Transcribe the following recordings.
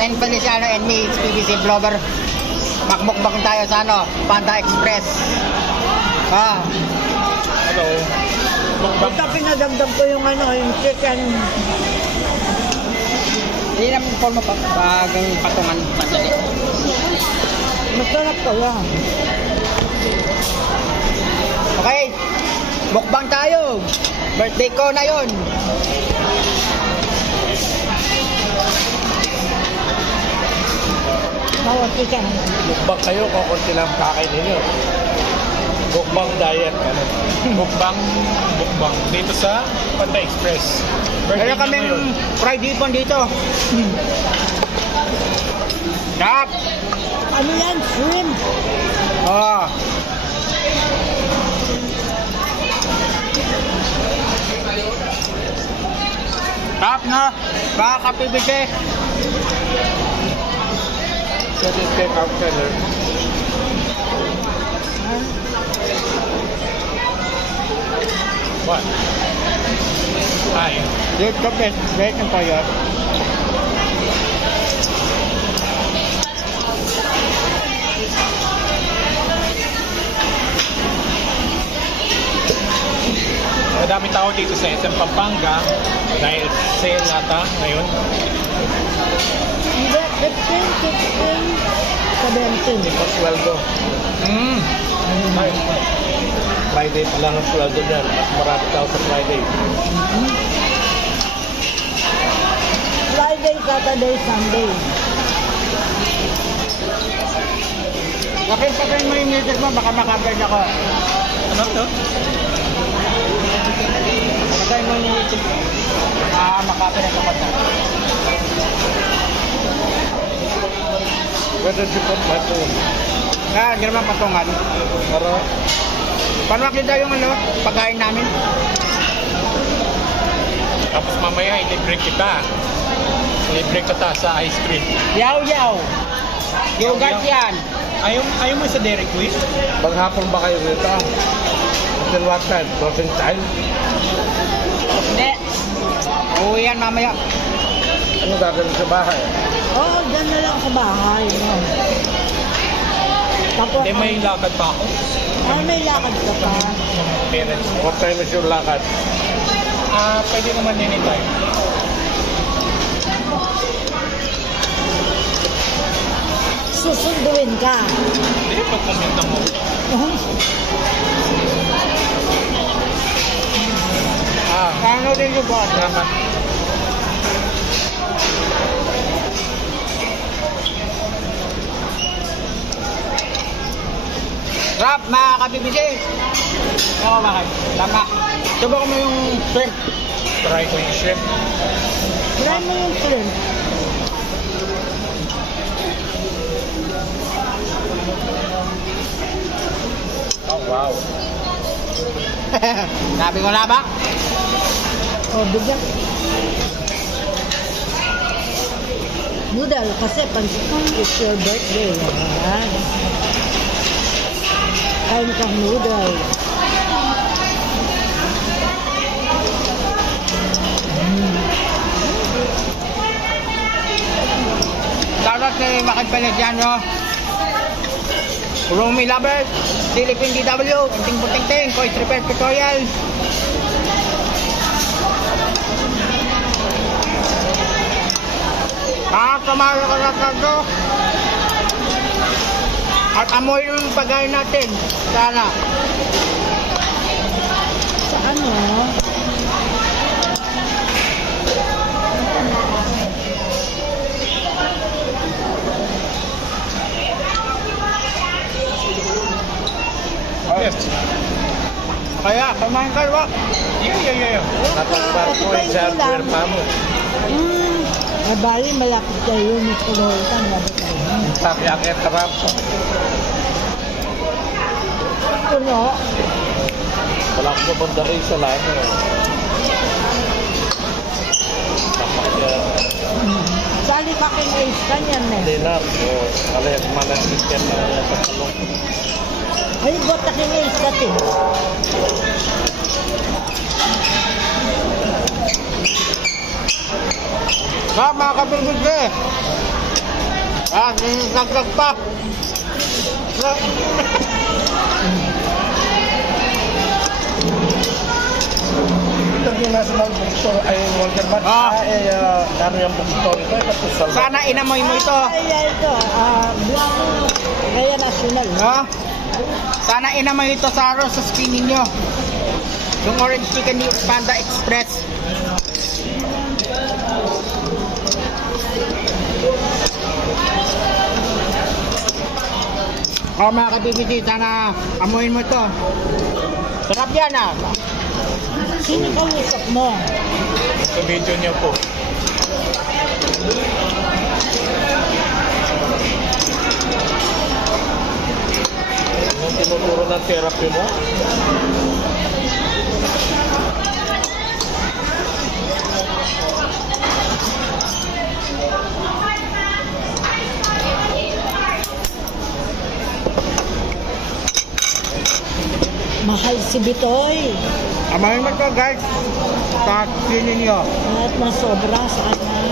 and Feliciano and me, it's PBC Vlogger. Makmukbang tayo sa Panda Express. Hello. Basta pinadagdag ko yung yung chicken. Hindi naman forma pa. Bagang patungan. Madali. Masarap kaya. Okay. Mukbang tayo. Birthday ko na yun. Bawat chicken. Mukbang kayo, kukunti lang kakain ninyo. Mukbang diet. Mukbang dito sa Panda Express. Kaya kaming fried hipon dito. Kap! Ano yan? Shrimp? Kap na! Kakapibigay! So this take out color. What? Hi. Dito ka best. Wait na tayo. Madami tao dito sa SM Pampanga dahil sale nata ngayon. Hindi, 15, 16, 17. Ito sweldo. Friday pa lang ang sweldo niyan. Mas marami tao sa Friday. Friday, Saturday, Sunday. Kapin mo yung music mo, baka makaberd ako. Ano to? Kapin mo yung music mo. Makaberd ako na. Where did you put my phone? Hindi naman patungan. Para Paano makita yung pagkain namin? tapos mamaya i-break kita. I-break kita sa ice cream. Yaw! Yogurt yan! Ayaw mo sa Dairy Queen? Maghapon ba kayo dito? Until what time? Closing time? Hindi. Uwi yan mamaya. Ano gagawin sa bahay? Dyan na lang sa bahay. Tapos, Hindi, may lakad pa ako. may lakad ka pa. Parents. What time is your lakad? Pwede naman anytime. Susunduin ka. Hindi, pag-comment mo. Ano din yung boss? Salamat. Rap, mga kabibisi. Oo, bakit? Tama. Subukan mo yung shrimp. Try ko yung shrimp. Try mo yung shrimp. Oh, wow. Sabi ko na ba? Bigyan. Noodle, kasi pag it's your birthday. Yan. Kain kang noodle. Shoutout kay Makid Feliciano. Romy Lovers, Philippine DW, Ting, Kois Repair Tutorial. Kamara ka na tayo. At amoy yung pagkain natin. Sana. Sa ano? Yes. Kaya, kumain ka ba? Yeah. Natagpar ko yung hardware pa mo. Bali, malapit kayo ni Kuloltan. Tapi akit karap. Puno. Wala ko ba dari sa lano? Sali ka king Ace kanyan Hindi na. Alayat malang ikan na patalong. Ay, buat na king Ace kasi. Mga kabibisi. Ah, nagkagkag pa. Ito yung national bookstore ay Walter Match. Ano yung bookstore ito? Ito sa Sana inamoy mo ito. Ay, ito. Blanco. Kaya national. No? Sana inamoy ito sa araw sa screen ninyo. Yung Orange Chicken ni Panda Express. Oh, mga ka-BBC, sana amuin mo ito. Sarap yan ah. Sino kausap mo? sa video niyo po. Anong tinuturo ng therapy mo? Mahal si Bitoy. Amahin mo ito guys. Sa screen ninyo. At nasobra sa kanya.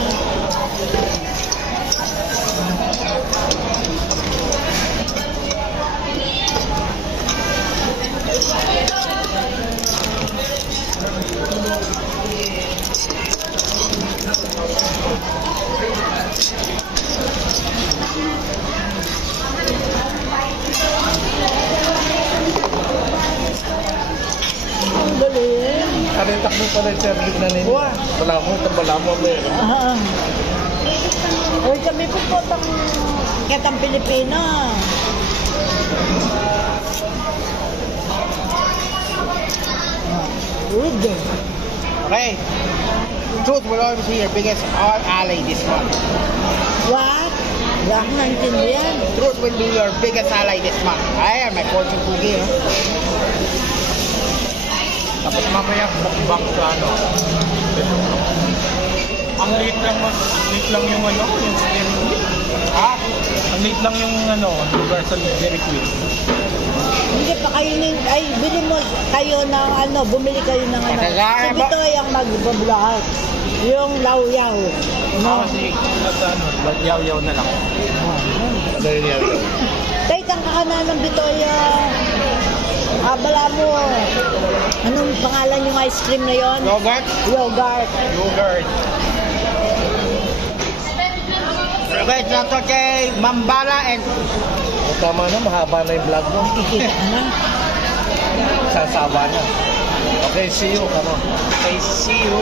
Ang galing. Karitak mo pala yung serving na ninyo. Wala mo, tabala mo. Ah. Uy, kami po po itong ketang Pilipino. Good. Okay. Truth will always be your biggest ally this month. What? Wala akong naintindihan. Truth will be your biggest ally this month. Ayan, may fortune cookie. No? Tapos mamaya mukbang sa ano. Ang liit lang yung ano, yung steering wheel. Ha? Ang liit lang yung ano, universal steering wheel. Hindi pa kayo ay bili mo kayo ng ano, bumili kayo ng ano. Kaya Si ba- Bitoy ang mag-vlog. Yung law-yaw. No? Kasi ano, yaw-yaw na lang. Ano yun yaw-yaw? Tay, tangka ka na ng Bitoy. Bala mo. Anong pangalan yung ice cream na yon? Yogurt? Yogurt. Yogurt. Okay, shout out kay Mambala and Tama na, mahaba na yung vlog mo. Kikita ka na. Sasawa na. Okay, see you. Come on. I see you.